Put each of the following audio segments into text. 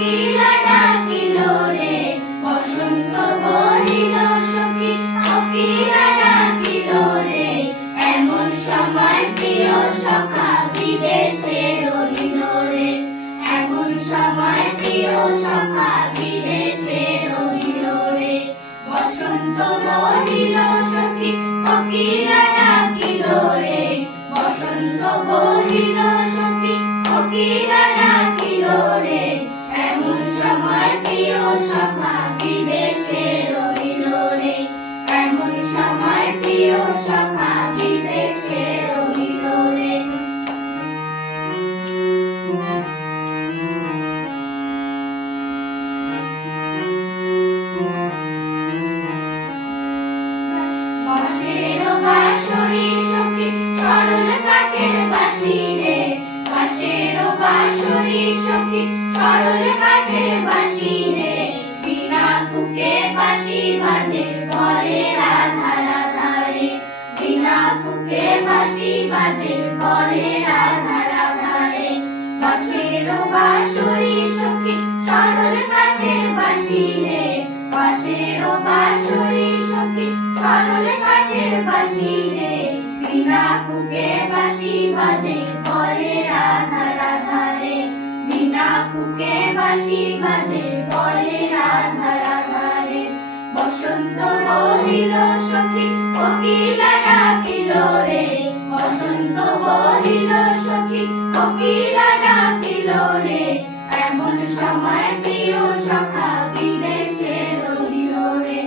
কোকিলা ডাকিল রে, বসন্ত বহিল সখী কোকিলা ডাকিল রে, এমন সময় প্রিয় সখা বিদেশে রহিল রে, এমন সময় প্রিয় সখা বিদেশে রহিল রে। বসন্ত বহিল সখী কোকিলা ডাকিল রে, বসন্ত বহিল সখী কোকিলা ডাকিল রে, এমন সময় প্রিয় সখা বিদেশে রহিল রে, এমন সময় প্রিয় সখা বিদেশে রহিল রে। বাঁশের বাঁশরি সখী সরল কাঠের বাঁশি রে, বাঁশের বাঁশরি সখী সরল কাঠের বাঁশি রে, বিনা ফুঁকে বাঁশি বাজে বলে রাধা রাধা রে, বিনা ফুঁকে বাঁশি বাজে বলে রাধা রাধা রে। বাঁশের বাঁশরি সখী সরল কাঠের বাঁশি রে, বাঁশের বাঁশরি সখী সরল কাঠের বাঁশি রে, বিনা ফুঁকে বাঁশি বাজে বলে রাধা রাধা রে, বিনা ফুঁকে বাঁশি বাজে বলে রাধা রাধা রে। বসন্ত বহিল সখী কোকিলা ডাকিল রে, বসন্ত বহিল সখী কোকিলা ডাকিল রে, এমন সময় প্রিয় সখা বিদেশে রহিল রে,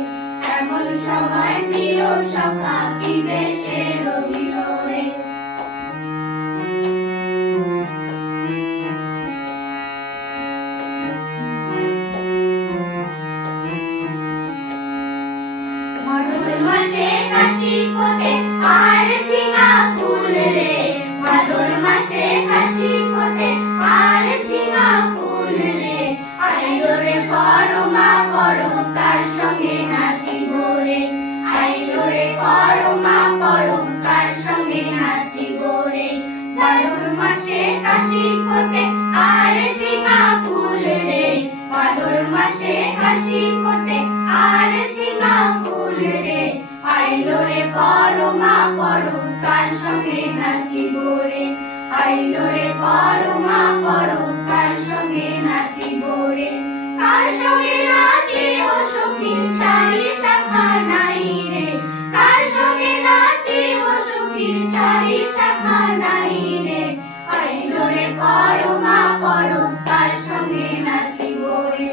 এমন সময় প্রিয় সখা বিদেশে রহিল রে। ভাদর মাসে কাশি ফোটে আর ঝিঙা ফুল রে, ভাদর মাসে কাশি ফোটে আর ঝিঙা ফুল রে, আইলো রে বড় মা বড় তার সঙ্গে নাচিব রে, আইলো রে বড় মা বড় তার সঙ্গে নাচিব রে। ভাদর মাসে কাশি ফোটে আর ঝিঙা ফুল রে, ভাদর মাসে কাশি ফোটে আর ঝিঙা ফুল রে, আইলো রে বড় মা বড় তার সঙ্গে নাচিব রে, আইলো রে বড় মা বড় তার সঙ্গে নাচিব রে। তার সঙ্গে নাচিব সখী সারি শাখা নাই রে, তার সঙ্গে নাচিব সখী সারি শাখা নাই রে, আইলো রে বড় মা বড় তার সঙ্গে নাচিব রে,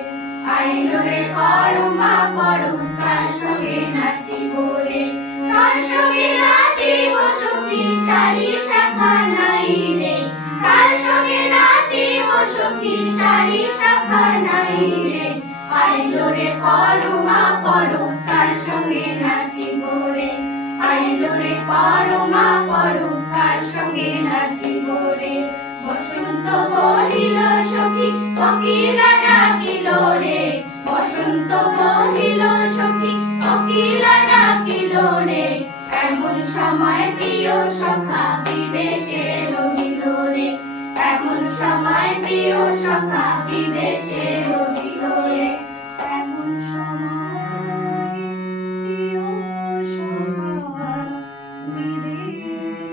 আইলো রে বড় মা বড় তার সঙ্গে নাচিব রে। তার সঙ্গে নাচিব সখী সারি শাখা নাই রে, তার সঙ্গে নাচিব সখী সারি শাখা নাই রে, আইলো রে বড় মা বড় তার সঙ্গে নাচিব রে, আইলো রে বড় মা বড় তার সঙ্গে নাচিব রে। বসন্ত বহিল সখী কোকিলা ডাকিল রে, বসন্ত বহিল সখী কোকিলা ডাকিল রে, এমন সময় প্রিয় সখা বিদেশে রহিল রে, এমন সময় প্রিয় সখা বিদেশে রহিল রে, এমন সময় প্রিয় সখা বিদেশে